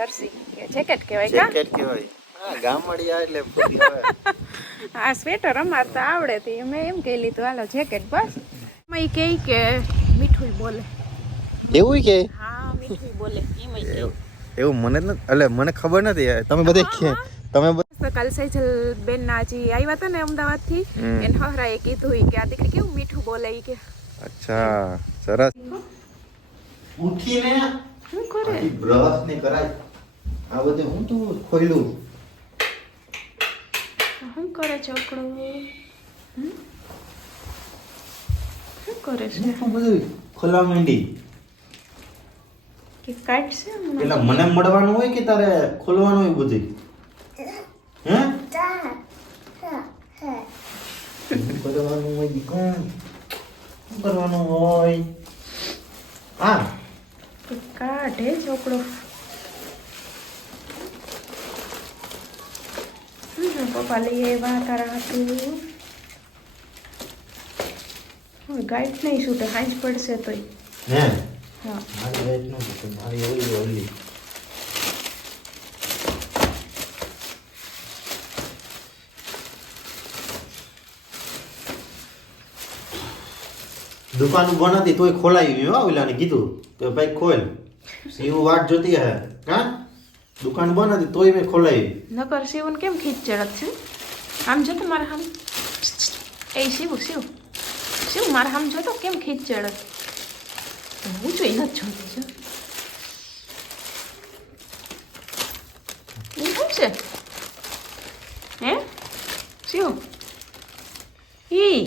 Jersey કે jacket કહેવાય કા? જેકેટ કહેવાય. આ એટલે આ સ્વેટર અમાર તો આવડે તી મેં એમ કહી લીધું હાલો જેકેટ બસ. એમાં એ કહે કે મીઠું બોલે. એવું કે હા મીઠું બોલે એમ એવું મને જ એટલે મને ખબર નથી તમે બધે કે તમે બધા કાલ સૈજલ બેન ના હજી આવ્યા હતા ને અમદાવાદથી. એને હરાએ કીધું કે આ દીકરી કેવું મીઠું બોલે ઈ કે. અચ્છા સરસ. ઉઠીને શું કરે? બ્રશ ને કરાય. આ બધે હું તો ખોલ્યું. શું કરે છોકરો હમ? શું કરે છે? શું બધું ખોલવા માંડી. કે કાઢશે એટલે મને મળવાનું હોય કે તારે ખોલવાનું હોય બધું? હે? કરવાનું હોય દીકરા શું કરવાનું હોય? હા કાઢે છોકરો હમ, પપ્પા લઈ આવ્યા તારા હાથું હવે ગાઈડ નહીં છૂટે હાંજ પડશે તોય. હે. મારી વેચ ન થતું મારી ઓલી ઓલી. દુકાન બંધ હતી તોય ખોલાવી ગયું ઓલાને કીધું. તો ભાઈ ખોલ. એવું વાટ જોતી હા. દુકાન બંધ હતી તોય મેં ખોલાવી નકર શિવન કેમ ખીચ ચડત છે? આમ જો તો મારા હામ. એ શિવ શિવ. શિવ મારા હામ જો તો કેમ ખીચ ચડત? હું જોઈ નથી જોતી જો. એ શું છે? હે? શિવ. ઈ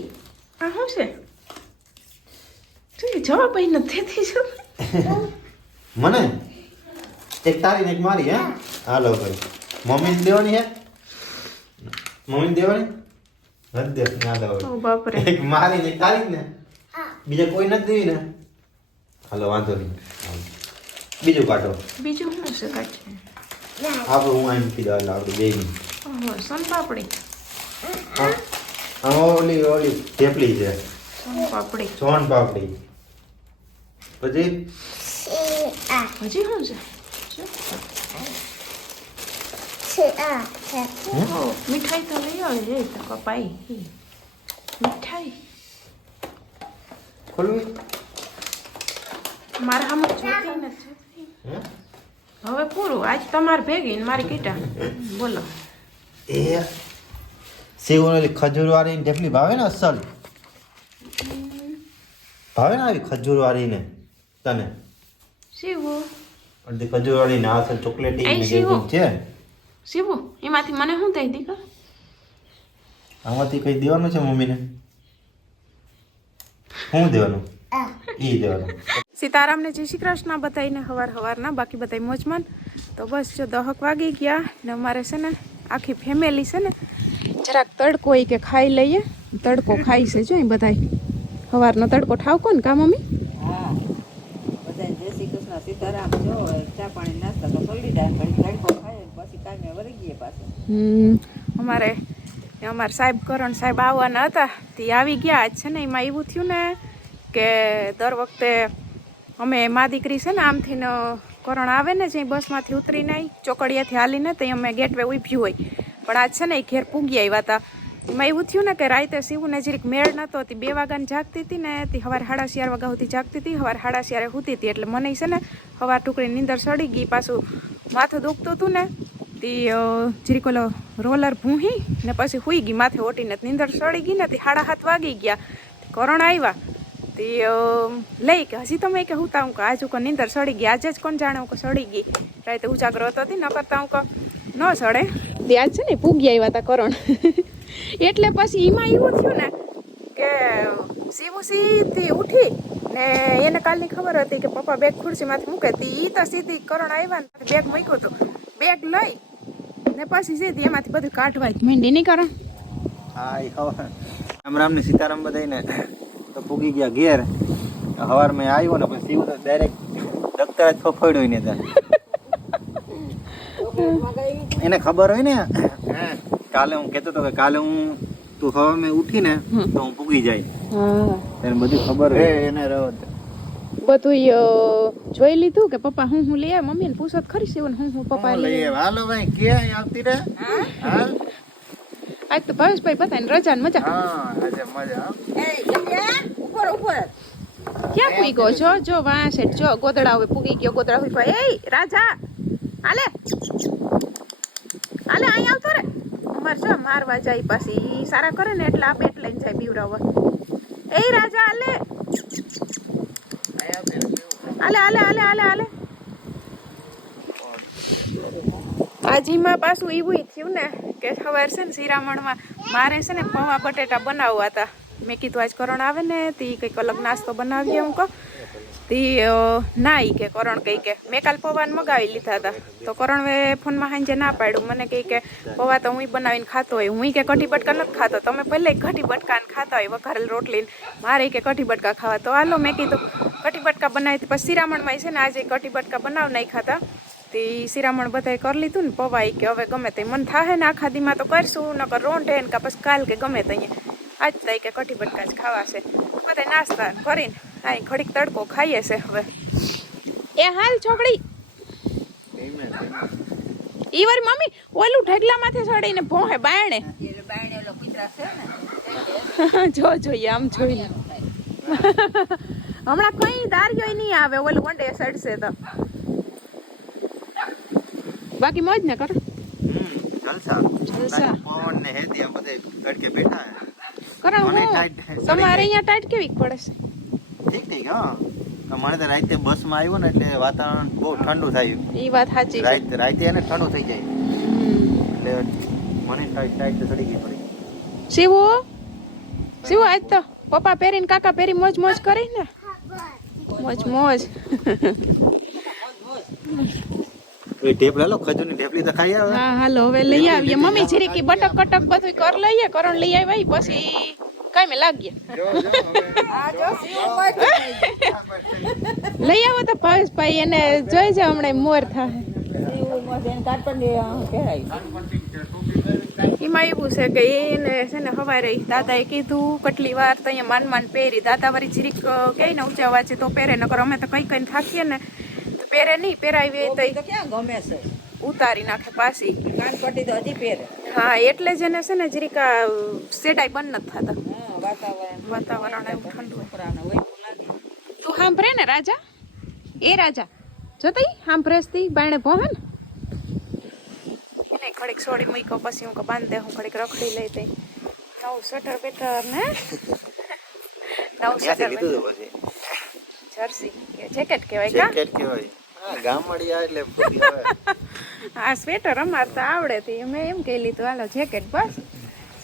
આ શું છે? તું જવાબ અહીં નથી દેતી જો. મને? એક તારી ને એક મારી હે? હાલો ભાઈ. મમ્મી દેવાની હે? મમ્મી દેવાની? નથી બાપરે. એક મારી ને એક તારી ને. બીજા કોઈ નથી દેવી ને. હાલો વાંધો નહીં. બીજું કાઢો. બીજું શું છે કાઢે આપણે હું અહીં મૂકી એટલે આપણે. ઓહો સોનપાપડી હા. ઓલી ઓલી થેપલી છે. સોનપાપડી. સોન પાપડી પછી હજી શું છે? મીઠાઈ તો લઈ આવે એ તો કપાઈ મીઠાઈ. ખોલવી મારા હમ છોકરી ને હે? હવે પૂરું આજ તમારે ભેગી ને મારી કીટા બોલો એ સેવ ઓલી ખજૂર વાળી થેપલી ભાવે ને અસલ. ભાવે ને આવી ખજૂર વાળી ને તને. શિવો? અડધી ખજૂર વાળી ને આ ચોકલેટી ને શીવો. છે? શિવુ એમાંથી મને શું થઈ દીકરા આમાંથી કઈ દેવાનું છે મમ્મીને? શું દેવાનું? ઈ દેવાનું. સીતારામને જય શ્રી કૃષ્ણ બધાઈને હવાર હવારના બાકી બધા મોજમાન તો બસ જો દહક વાગી ગયા ને અમારે છે ને આખી ફેમિલી છે ને જરાક તડકો એ કે ખાઈ લઈએ. તડકો ખાઈ છે જો બધાય. હવારનો તડકો ઠાવકો ને કા મમ્મી હા બધાને જય શ્રી કૃષ્ણ સીતારામ જો ચા તો તડકો પછી કામે વળી ગઈએ પાછું. અમારે અમારે સાહેબ કરણ સાહેબ આવવાના હતા, તે આવી ગયા. આજ છે ને એમાં એવું થયું ને કે દર વખતે અમે મા દીકરી છે ને આમથી કરણ આવે ને જે બસમાંથી ઉતરીને ચોકડિયાથી હાલીને તો અમે ગેટવે ઊભી હોય. પણ આજ છે ને એ ઘેર પૂગી આવ્યા હતા. એમાં એવું થયું ને કે રાતે શિવને જરીક મેળ નતો, તે બે વાગ્યાની જાગતી હતી ને તે સવારે સાડા ચાર વાગ્યા સુધી જાગતી હતી હવાર સાડા ચારે સૂતી હતી એટલે મને છે ને સવાર ટુકડી નીંદર સડી ગઈ, પાછું માથું દુખતું હતું ને તે જરીક ઓલો રોલર ભૂહી ને પછી હુઈ ગઈ, માથે ઓટીને તે નીંદર સડી ગઈ ને તે સાડા હાથ વાગી ગયા. કરણ આવ્યા તે લઈ કે હજી તમે કે હું હું કે આજુ કો નીંદર સડી ગઈ, આજે જ કોણ જાણે કે સડી ગઈ. રાતે ઉજાગરો હતો હતી ન કરતા હું કે ન સડે. તે આજ છે ને પૂગી આવ્યા હતા કરણ એટલે પછી એમાં એવું થયું ને કે સીવું સીધી ઉઠી ને એને કાલની ખબર હતી કે પપ્પા બેગ ખુરશીમાંથી મૂકે તી એ તો સીધી કરણ આવ્યા ને બેગ મૂક્યું હતું બેગ લઈ ને પછી સીધી એમાંથી બધું કાઢવા જ માંડી. નહીં કરણ? હા એ ખબર. રામ રામની સીતારામ બધાને તો પૂગી ગયા ઘેર. હવાર મેં આવ્યો ને પછી સીવું તો ડાયરેક્ટ દફતર જ ફફડ્યો ને ત્યાં. એને ખબર હોય ને કાલે હું કેતો હતો કે કાલે હું તું હવા મેં ઉઠીને તો હું પૂગી જાય. હા. એને બધી ખબર હે એને રહો બધું જોઈ લીધું કે પપ્પા હું હું લઈ મમ્મી મમ્મીને પૂછત તો ખરી છે હું હું પપ્પા લઈ હાલો ભાઈ કે આવતી રે? હાલ આજ તો ભાવેશભાઈ બધાને રજા ને મજા હા આજે મજા એ ઉપર ઉપર. ક્યાં પૂઈ ગયો? છો જો વાંસ જો ગોદડા હવે પૂગી ગયો ગોદડા હોય એ રાજા હાલે. હાલે અહીં આવતો રે. અમાર જો મારવા જાય પાછી. સારા કરે ને એટલે આ બેટ લઈને જાય બીવરાવવા એ રાજા, હાલે. હાલે હાલે હાલે હાલે હાલે. આજીમાં પાછું એવું થયું ને કે સવારે છે ને શિરામણમાં મારે છે ને પૌવા બટેટા બનાવવા હતા. મેં કીધું, આજ કરણ આવે ને, તે કંઈક અલગ નાસ્તો બનાવીએ. હું કહું. તી નાઈ કે કરણ કહી કે. મેં કાલ પૌવાને મગાવી લીધા હતા. તો કરણ વે ફોનમાં સાંજે ના પાડ્યું. મને કહી કે, પૌવા તો હું બનાવીને ખાતો હોય. હું કે કઢી બટકા નથી ખાતો. તમે પહેલે કઢી બટકા ને ખાતા હોય, વઘારેલ રોટલી મારે કે કઢી બટકા ખાવા. તો હાલો મેં કીધું કઢી બટકા બનાવી પછી શિરામણમાં છે ને આજે કઢી બટકા બનાવ નહીં ખાતા તે શિરામણ બધાએ કરી લીધું ને પૌવા કે હવે ગમે તે. મન થાહે ને આખા દીમાં તો કરશું, નકર રોંઢે ને કા પછી કાલ કે ગમે તે અહીંયા. આજ તાઈ કે કઢી બટકા જ ખાવા છે. બધા નાસ્તા કરીને અહીં ઘડીક તડકો ખાઈએ છે હવે. એ હાલ છોકરી. ઈ વાર મમ્મી ઓલું ઢગલામાંથી ચડીને ભોહે બાયણે. એટલે બાયણે ઓલો કૂતરા છે જો જોઈએ આમ જોઈને. હમણાં કઈ દારિયો નહીં આવે ઓલું વંડે સડશે તો. બાકી મોજ ને કરો. જલસા. જલસા. પવન ને હેતી આ બધે તડકે બેઠા હે. હું. તમારે અહીંયા ટાઈટ કેવી પડે છે? ઠીક ઠીક હા. મને તો રાતે બસમાં આવ્યો ને એટલે વાતાવરણ બહુ ઠંડુ થયું. એ વાત સાચી રાતે રાતે એને ઠંડુ થઈ જાય. એટલે મને ટાઈટ ચડી ગઈ પડી. શિવો? શિવો આજ તો પપ્પા પહેરીને કાકા પહેરી મોજ મોજ કરી ને? મોજ મોજ. ખજૂરની ઢેપલી તો ખાઈ આવે. હા હાલો હવે લઈ આવીએ. મમ્મી જીરીકી બટક કટક બધું કર લઈએ. કરણ લઈ આવ્યા પછી કઈ મેં લાગીએ. લઈ આવો તો ભાવેશભાઈ એને જોઈ જાવ હમણાં મોર થાય. એમાં એવું છે કે એને છે ને હવારે દાદાએ કીધું કેટલી વાર તો અહીંયા માન માન પહેરી. દાદા વાળી જીરીક કઈ ને ઊંચા વાંચે તો પહેરે નકર અમે તો કઈ કઈ થાકીએ ને તો પહેરે નહીં પહેરાવી તો ક્યાં ગમે છે? ઉતારી નાખે પાછી. કાનપટ્ટી તો હજી પહેરે. હા એટલે જ એને છે ને જરીક સેડાઈ બંધ નથી થતા. વાતાવરણ વાતાવરણ એવું ઠંડુ છોકરાને હોય તું સાંભળે ને રાજા? એ રાજા. જતી સાંભળેસ તી બાણે ભોહે ને. એને ઘડીક છોડી મૂક્યો પછી હું બાંધી હું ઘડીક રખડી લઈ દઈ નવું સ્વેટર બેટર ને નવું સ્વેટર જર્સી જેકેટ કહેવાય જેકેટ કહેવાય. હા ગામડી આ એટલે આ સ્વેટર અમાર તો આવડે તી મેં એમ કહી લીધું હાલો જેકેટ બસ.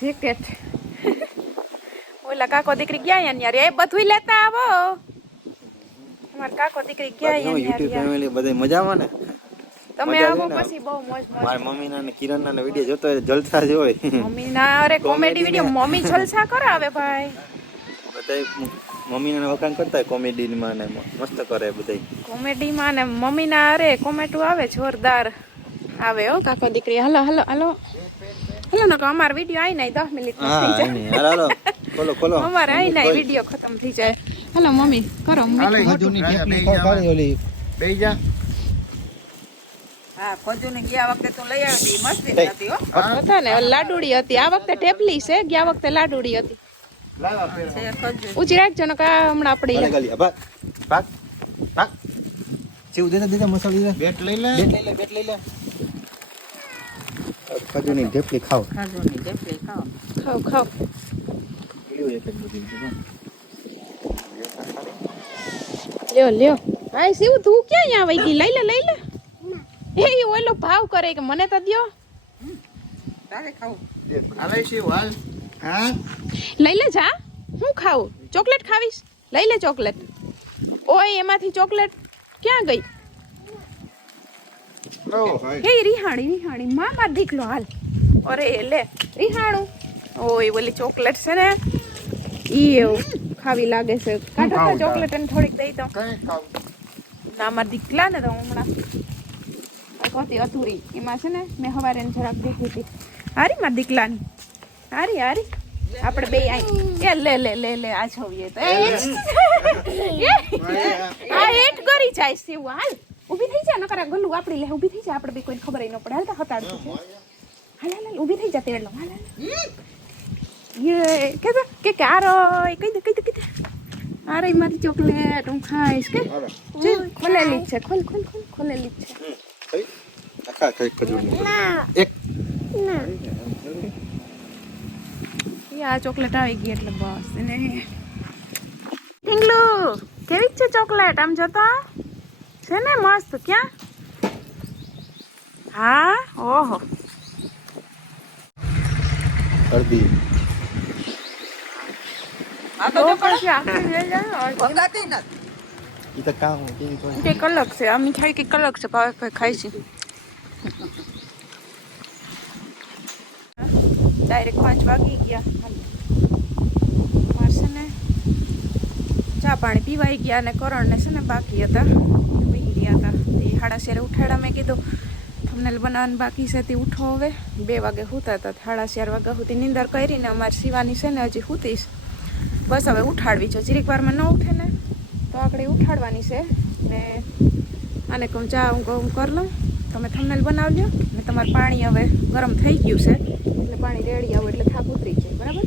જેકેટ. ઓલા કાકો દીકરી ગયા યાર એ બધું લેતા આવો. અમાર કાકો દીકરી ગયા યુટ્યુબ ફેમિલી બધે મજામાં ને? તમે આવો પછી બહુ મોજ મારી મમ્મીના ને કિરણના ને વિડિયો જોતો હોય જલસા જ હોય. મમ્મી ના અરે કોમેડી વિડિયો મમ્મી જલસા કરાવે ભાઈ. બધાય મમ્મીના વખાણ કરતા કોમેડીમાં ને મસ્ત કરે બધાય. કોમેડી માં ને મમ્મી ના અરે કોમેટો આવે જોરદાર. આવે હો કાકો દીકરી. Hello hello hello. હલો નકો અમાર વીડિયો આઈ નહીં દસ મિનિટ હાલો હાલો. ખોલો ખોલો. અમારે આઈ ના વિડિયો ખતમ થઈ જાય. હાલો મમ્મી કરો મીઠું મોઢું. બેહી જા હા ખોજુને ગયા વખતે તો લઈ આવી હતી મસ્તી નથી હો. હતા ને લાડુડી હતી. આ વખતે ટેપલી છે ગયા વખતે લાડુડી હતી. છે રાખજો ને કા હમણાં ગાલી. ભાગ ભાગ. ભાગ. શિવ દેતા દેતા મસાલા દેતા. બેટ લઈ લે. બેટ લઈ લે બેટ લઈ લે. ખજૂરની ઢેપલી ખાઓ. ખજૂરની ઢેફલી ખાઓ. ખાવ ખાવ લ્યો એક જ બધી લ્યો લ્યો. ભાઈ શિવ તું ક્યાં અહીંયા આવી ગઈ? લઈ લે લઈ લે. એ ઓલો ભાવ કરે કે મને તો દ્યો. તારે ખાવું? હાલે શિવ હાલ. હા? લઈ લે જા. હું ખાવું? ચોકલેટ ખાવીશ? લઈ લે ચોકલેટ. ઓય એમાંથી ચોકલેટ ક્યાં ગઈ? હે રિહાણી રિહાણી મામા દીકલો હાલ. અરે લે રિહાણું. ઓય ઓલી ચોકલેટ છે ને. ઈ એવું ખાવી લાગે છે. કાઢો તો ચોકલેટ એને થોડીક દઈ દઉં. ના મારા દીકલા ને તો હમણાં. હતી અધૂરી. એમાં છે ને મેં સવારે જરાક દીધી હતી. હારી મારા દીકલાની? હારી હારી. આપણે બે આઈ એ લે લે લે લે આ છવીએ તો. આ એટ કરી જાય એવું હાલ. ઊભી થઈ જા નકર ગલું ગલ્લું આપડી લે. ઊભી થઈ જા. આપણે બે કોઈ ખબર ન પડે. હાલતા હતા છે હાલ હાલ હાલ. ઊભી થઈ જા તેડલો. હાલ હાલ. યે કે તો કે કે આરો કઈ દે કઈ દે કઈ દે આરે મારી ચોકલેટ હું ખાઈશ કે જો, ખોલેલી જ છે ખોલ ખોલ ખોલ ખોલેલી જ છે એ આ ચોકલેટ આવી ગઈ એટલે બસ એને ઢીંગલું કેવી છે ચોકલેટ આમ જોતો છે ને મસ્ત ક્યાં હા ઓહો અડધી આ તો તો પછી આખી ભંગાતી નથી. ઈ તો કામ કેવી કંઈક અલગ છે. આ મીઠાઈ કંઈક અલગ છે. ભાવે ખાય છે. ડાયરેક્ટ પાંચ વાગી ગયા. મારે છે ને ચા પાણી પીવાઈ ગયા અને કરણને છે ને બાકી હતા. પી ગયા હતા. એ હાડા શેરે ઉઠાડા મેં કીધું થમનેલ બનાવવાનું બાકી છે તે ઉઠો હવે. બે વાગે સૂતા હતા. હાડા ચાર વાગ્યા સુધી નીંદર કરીને અમારે સીવાની છે ને હજી સૂતીશ બસ હવે ઉઠાડવી છે. જીરીક વારમાં ન ઉઠે ને તો આપણે ઉઠાડવાની છે. ને આને કહું ચા હું કહું કરી લઉં. તમે થમનેલ બનાવજો. ને તમારું પાણી હવે ગરમ થઈ ગયું છે. એટલે પાણી રેડી આવું એટલે થાક ઉતરી જાય બરાબર?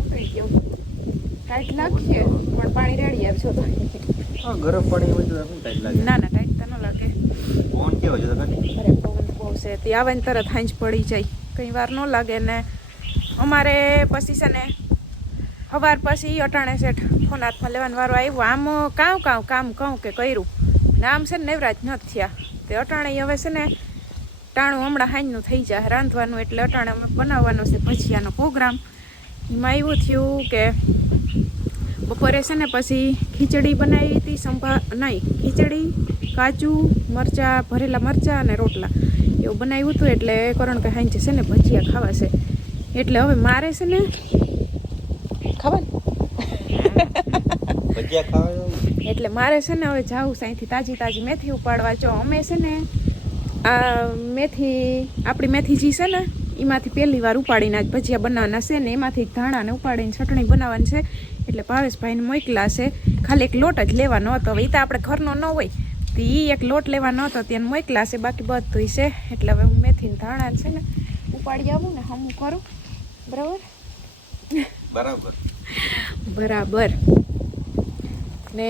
ઉતરી ગયો. ટાઈટ લાગશે પણ પાણી રેડી આવશો તો. ગરમ પાણી હોય તો શું ટાઈટ લાગે? ના ના ટાઈટ તો ન લાગે. ફોન કેવો છે અરે પવન બહુ છે. તે આવે ને તરત હાંજ પડી જાય. કંઈ વાર ન લાગે ને અમારે પછી છે ને સવાર પછી અટાણે શેઠ ફોન હાથમાં લેવાનો વારો આવ્યો. આમ કાં કાં કામ કહું કે કર્યું. ને આમ છે ને નેવરાજ નથી થયા. તે અટાણે હવે છે ને ટાણું હમણાં હાંજનું થઈ જાય. રાંધવાનું એટલે અટાણે અમે બનાવવાનો છે ભજીયાનો પ્રોગ્રામ. એમાં એવું થયું કે બપોરે છે ને પછી ખીચડી બનાવી હતી સંભા, નહીં, ખીચડી, કાજુ, મરચાં, ભરેલા મરચાં અને રોટલા. એવું બનાવ્યું હતું એટલે કરણ કે હાંજે છે ને ભજીયા ખાવા છે. એટલે હવે મારે છે ને જાવું? એટલે મારે છે ને હવે જાવું સાંઈથી તાજી તાજી મેથી ઉપાડવા. જો અમે છે ને આ મેથી આપણી મેથી જી છે ને એમાંથી પહેલી વાર ઉપાડીને આજ ભજીયા બનાવવાના છે ને એમાંથી ધાણાને ઉપાડીને ચટણી બનાવવાની છે. એટલે ભાવેશભાઈને મોકલા છે. ખાલી એક લોટ જ લેવાનો હતો. હવે એ તો આપણે ઘરનો ન હોય. તો એ એક લોટ લેવાનો હતો ત્યાં મોકલા છે. બાકી બધું છે. એટલે હવે હું મેથીને ધાણા છે ને ઉપાડી આવું ને હમું કરું. બરાબર? બરાબર. બરાબર. ને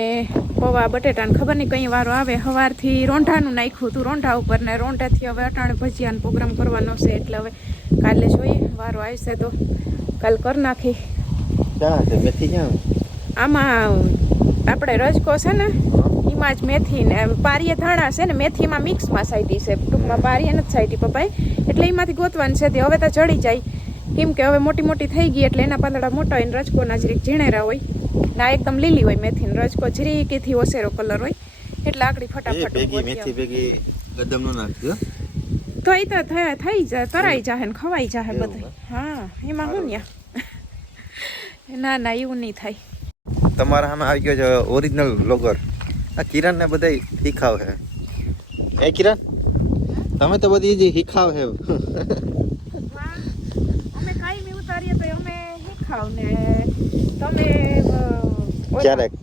પૌવા બટેટાને ખબર નહીં કઈ વારો આવે. સવારથી રોંઢાનું નાખ્યું હતું રોંઢા ઉપર ને રોંઢાથી હવે અટાણે ભજીયાનો પ્રોગ્રામ કરવાનો છે એટલે હવે કાલે જોઈએ વારો આવશે તો કાલ કરી નાખી. આમાં આપણે રજકો છે ને એમાં જ મેથી ને પારીએ ધાણા છે ને મેથીમાં મિક્સમાં સાઈટી છે. ટૂંકમાં પારીએ નથી સાઈટી પપ્પાએ. એટલે એમાંથી ગોતવાનું છે તે. હવે તો ચડી જાય. કેમ કે હવે મોટી મોટી થઈ ગઈ એટલે એના પાંદડા મોટા હોય ને રજકોના જરીક ઝીણેરા હોય. ના એકદમ લીલી હોય મેથી ને રજકો જરીકેથી ઓસેરો કલર હોય. એટલે આકડી ફટાફટ મેથી ભેગી ગદમ નો નાખજો તો એ તો થઈ થઈ જાય તરાઈ જાય ને ખવાઈ જાય એવું હા એમાં હું ન્યા? ના ના એવું નહીં થાય. તમારા સામે આવી ગયો છે ઓરિજિનલ બ્લોગર આ કિરણ ને બધા શીખાવ. હે એ કિરણ તમે તો બધી જ શીખાવ છે અમે કાયમી ઉતારીએ તો અમે શીખાવ ને તમે ક્યારેક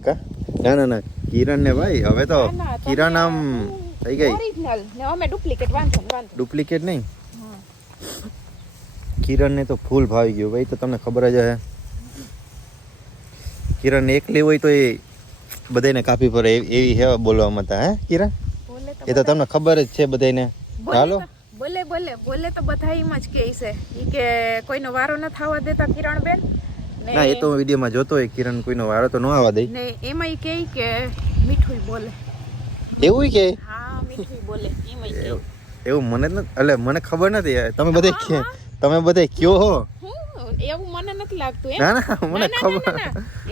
ના ના ના કિરણ ને ભાઈ હવે તો કિરણ આમ થઈ ગઈ. ઓરિજિનલ ને અમે ડુપ્લિકેટ વાંધો વાંધો. ડુપ્લિકેટ નહીં? કિરણ ને તો ફૂલ ભાવી ગયું. ભાઈ તો તમને ખબર જ હે. કિરણ એકલી હોય તો એ બધાને કાપી પડે એવી- હેવા બોલવામાં હતા હે કિરણ? એ તો તમને ખબર જ છે બધાને હાલો. બોલે બોલે બોલે તો બધા એમ જ કહે છે. એ કે કોઈનો વારો ન થવા દેતા કિરણ બેન ના એ તો વિડીયોમાં જોતો હોય કિરણ કોઈનો વારો તો ન આવવા દે. ને એમાં ઈ કહે કે મીઠું બોલે. એવું કે હા મીઠું બોલે એમ કહે. એવું મને નથી એટલે મને ખબર નથી. તમે બધે તમે બધે કયો હો? એવું મને નથી લાગતું ના ના મને ખબર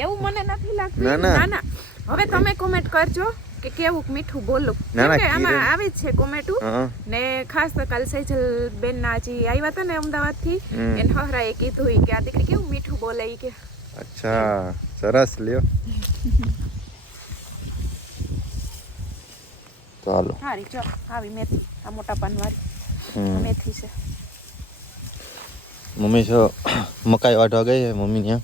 એવું મને નથી લાગતું. ના ના. હવે તમે કોમેન્ટ કરજો. કે કેવું મીઠું બોલું. આમાં આવે છે કોમેટું. ને ખાસ તો કાલ સેજલ બેન ના જે આવ્યા હતા ને અમદાવાદથી એને હહરાએ કીધું કે આ દીકરી કેવું મીઠું બોલે કે. અચ્છા સરસ લ્યો. ચાલો. સારી ચો આવી મેથી આ મોટા પાન વાળી મેથી છે. મમ્મી છો મકાઈ વાટવા ગઈ મમ્મી ત્યાં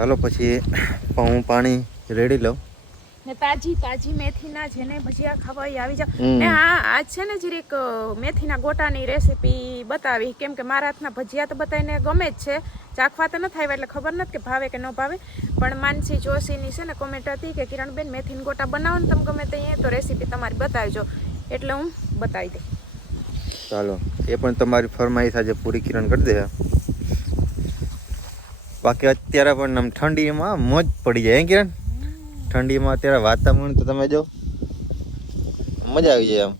ચાલો પછી હું પાણી રેડી લઉં. ને તાજી તાજી મેથીના જેને ભજીયા ખાવા આવી જાવ. ને હા આજ છે ને જરીક મેથીના ગોટાની રેસીપી બતાવી. કેમ કે મારા હાથના ભજીયા તો બધાને ગમે જ છે. ચાખવા તો ન થાય એટલે ખબર નથી કે ભાવે કે ન ભાવે. પણ માનસી જોશીની છે ને કોમેન્ટ હતી કે કિરણબેન મેથીના ગોટા બનાવો ને તમે ગમે તે તો રેસીપી તમારી બતાવજો. એટલે હું બતાવી દઈ ચાલો એ પણ તમારી ફરમાઈશ આજે પૂરી કિરણ કરી દે. બાકી અત્યારે પણ આમ ઠંડીમાં મોજ પડી જાય કિરણ? ઠંડીમાં અત્યારે વાતાવરણ તો તમે જો, મજા આવી જાય આમ.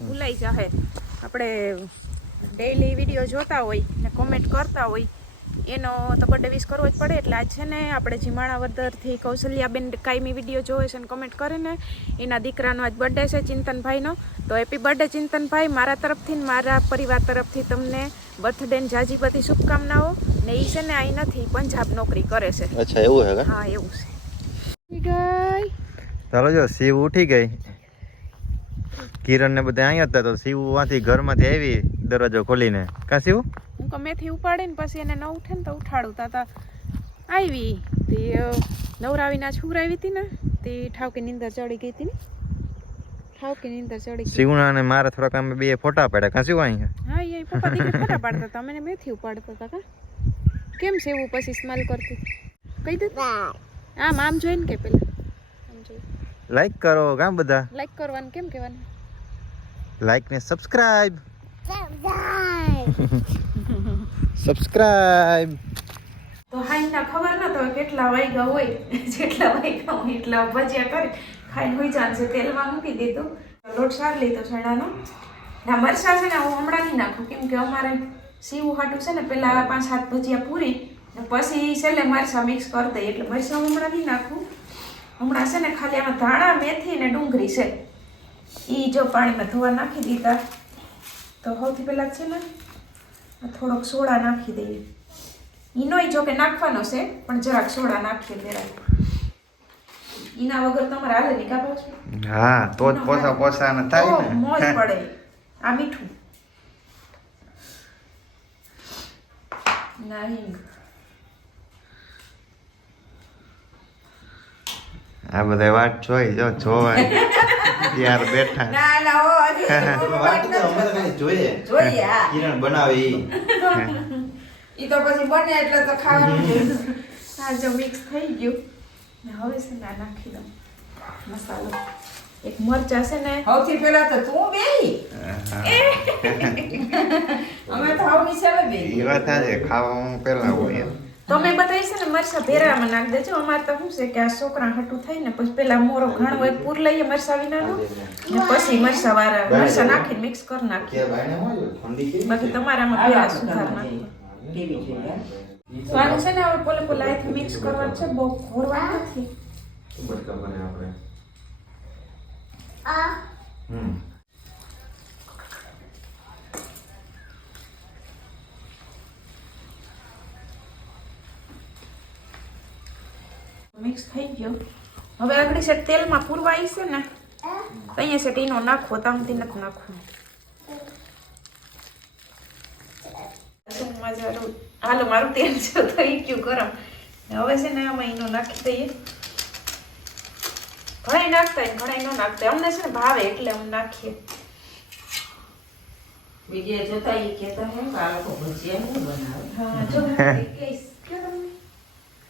ભૂલાઈ જાહે. આપણે ડેઈલી વીડિયો જોતા હોય ને કોમેન્ટ કરતા હોય, એનો તો બર્થડે વિશ કરવો જ પડે. એટલે આજ છે ને આપણે જીમાણાવદરથી કૌશલ્યાબેન કાયમી વીડિયો જોવે છે ને કોમેન્ટ કરે ને, એના દીકરાનો આજ બર્થડે છે ચિંતનભાઈનો. તો હેપી બર્થડે ચિંતનભાઈ. મારા તરફથી મારા પરિવાર તરફથી તમને બર્થડે ને જાજી બધી શુભકામનાઓ ને ઈ છે ને આઈ નથી પંજાબ નોકરી કરે છે. અચ્છા એવું હે હા એવું છે. ગઈ ચાલો જો શિવ ઉઠી ગઈ. કિરણ ને બધા અહીંયા હતા તો શિવ વાંથી ઘરમાંથી આવી દરવાજો ખોલીને. કા શિવ? હું ગમેથી ઉપાડીને પછી એને ન ઉઠે ને તો ઉઠાડું. તા આવી. તે નવરાવીના છોકરા આવી હતી ને. તે ઠાવકી નીંદર ચડી ગઈ હતી ને. ઠાવકી નીંદર ચડી શિવના અને મારા થોડાક અમે બે ફોટા પડ્યા. કા શિવ અહીંયા? હા એ પપ્પા દીકરી ફોટા પાડતા હતા. મને મેથી ઉપાડતા હતા કા? કેમ છે એવું પછી સ્માઈલ કરતી? કહી દે. આમ આમ જોઈને કે પેલા? આમ જોઈ. લાઈક કરો ગામ બધા? લાઈક કરવાનું કેમ કહેવાનું? લાઈક ને સબસ્ક્રાઇબ સબસ્ક્રાઇબ તો હાઈના ખબર ન તો કેટલા વાગ્યા હોય જેટલા વાગ્યા હોય એટલા ભજ્યા કરી. ખાઈને હોઈ જશે તેલમાં મૂકી દીધું. લોટ સાર લીધો ચણાનો. ના મરચા છે ને હું હમણાં નહીં નાખું, કેમ કે અમારે સીવું હાટું છે ને પહેલાં પાંચ સાત ભજીયા પૂરી, ને પછી છેલ્લે મરચા મિક્સ કરી દઈએ. એટલે મરચા હમણાં નહીં નાખું. હમણાં છે ને ખાલી આમાં ધાણા, મેથી ને ડુંગળી છે. એ જો પાણીમાં ધોવા નાખી દીધા. તો સૌથી પહેલાં છે ને થોડોક સોડા નાખી દઈએ. ઈનોય જો કે નાખવાનો છે, પણ જરાક સોડા નાખીએ જરાક ઈના વગર તમારે હાલે નહીં કાપો છો હા તો જ પોસા પોસા ને થાય ને. મોજ પડે. આ મીઠું. ના હિંગ. આ બધા વાટ જોઈ જો જોવાય. ત્યાર બેઠા. ના ના હો હજી તો વાત કઈ જોઈએ. જોઈએ હા. કિરણ બનાવે ઈ. ઈ તો પછી બને એટલે તો ખાવાનું આ જો મિક્સ થઈ ગયું. ને હવે છે ને નાખી દઉં. મસાલો. એક મરચા છે ને સૌથી પહેલા તો તું બેહી. અમે તો હાવ નીચે બેહી. એ વાત છે ખાવામાં પેલા હોય. તમે બતાવી છે ને મરસા ભેરામાં નાખ દેજો. અમારે તો શું છે કે આ છોકરા હટું થાય ને પછી પેલા મોરો ઘણો એક પૂર લઈએ મરસા વિનાનું ને પછી મરસા વાળા મરસા નાખીને મિક્સ કરી નાખીએ. બાકી તમારામાં ભેરા સુધાર નાખીએ તો આનું છે ને પોલે પોલે અહીંથી મિક્સ કરવાનું છે બહુ ઘોરવાનું નથી. મિક્સ થઈ ગયો. હવે આગળ છે તેલમાં પૂરવા આવી છે ને અહીંયા છે ટીનો નાખવો તામથી નથી નાખવું મારું હાલો મારું તેલ છે થઈ ગયું ગરમ. હવે છે ને આમાં એનો નાખી દઈએ. ઘણા નાખતા હોય ઘણા ન નાખતા હોય. અમને છે ને ભાવે એટલે અમે નાખીએ. વીડિયો જોતા એ કહેતા હે બાળકો ભજીયા શું બનાવે. હા જો હું કહીશ કયો તમને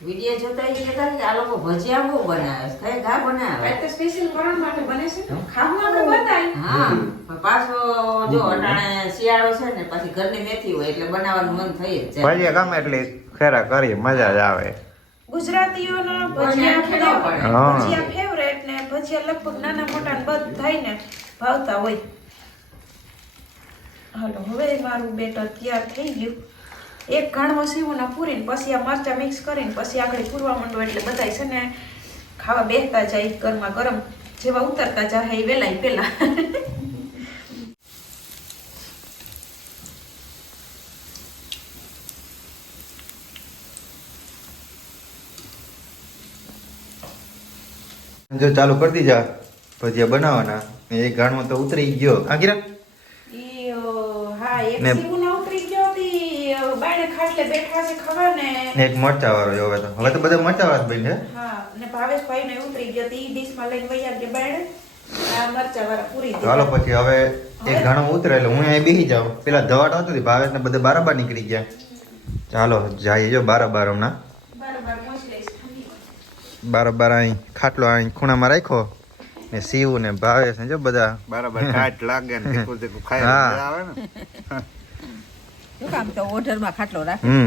વીડિયો જોતા ઈ કહેતા કે આ લોકો ભજીયા બહુ બનાવે છે. કઈ ઘા બનાવે? આ તો સ્પેશિયલ કરણ માટે બને છે. ને ખાવું આપણે બતાય. હા પણ પાછો જો અટાણે શિયાળો છે ને પાછી ઘરની મેથી હોય એટલે બનાવવાનું મન થઈ જ જાય. ભજીયા ગમે એટલે ખેરા કરી મજા જ આવે. ગુજરાતીઓનો ભજીયા ખેડા પડે. ભજીયા ફેવરેટ ને ભજીયા લગભગ નાના મોટા ને બધાયને ભાવતા હોય. હાલો હવે મારું બેટર તૈયાર થઈ ગયું. એક ઘાણમાં સીવું પૂરીને પછી આ મરચા મિક્સ કરીને પછી આગળ પૂરવા માંડો એટલે બધાય છે ને ખાવા બેસતા જાય ગરમા ગરમ જેવા ઉતરતા જાય એ વહેલાય પેલા. જો ચાલુ કરી દીજા ભજીયા બનાવવાના એક ગાણમાં તો ઉતરી ગયો. આ કિરા હા એક ને- સીવું ના ઉતરી ગયો તી અ, બાયણે ખાટલે બેઠા છે ને ને એક મરચા વાળો હવે તો. હવે તો બધા મરચા વાળા બની બન્યા હા ને ભાવેશભાઈ ને ઉતરી ગયો તી ડીશમાં લઈને વૈયા કે બાયણે આ મરચા વાળા પૂરી હાલો પછી હવે એક ઘણો ઉતરે એટલે હું અહીં બેસી જાઉં. પેલા ધવાટ આવતું હતી ભાવેશ ને બધા બારાબાર નીકળી ગયા. ચાલો જઈએ જો બારાબાર હમણાં. બરાબર અહીં ખાટલો અહીં ખૂણામાં રાખ્યો. ને શિવ ને ભાવે છે જો બધા. બરાબર કાટ લાગે ને તીખું તીખું ખાય આવે ને. શું કામ તો ઓઢરમાં ખાટલો રાખી.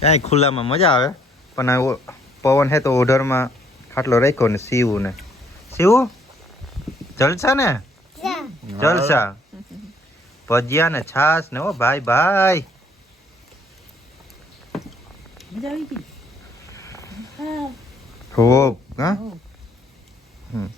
ક્યાંય ખુલ્લામાં મજા આવે. પણ પવન હે તો ઓઢરમાં ખાટલો રાખ્યો ને સીવું? ને શિવ જલસા ને? જલસા. ભજીયા ને છાસ ને ઓ ભાઈ ભાઈ. મજા આવી ગઈ? હો? હા. હમ.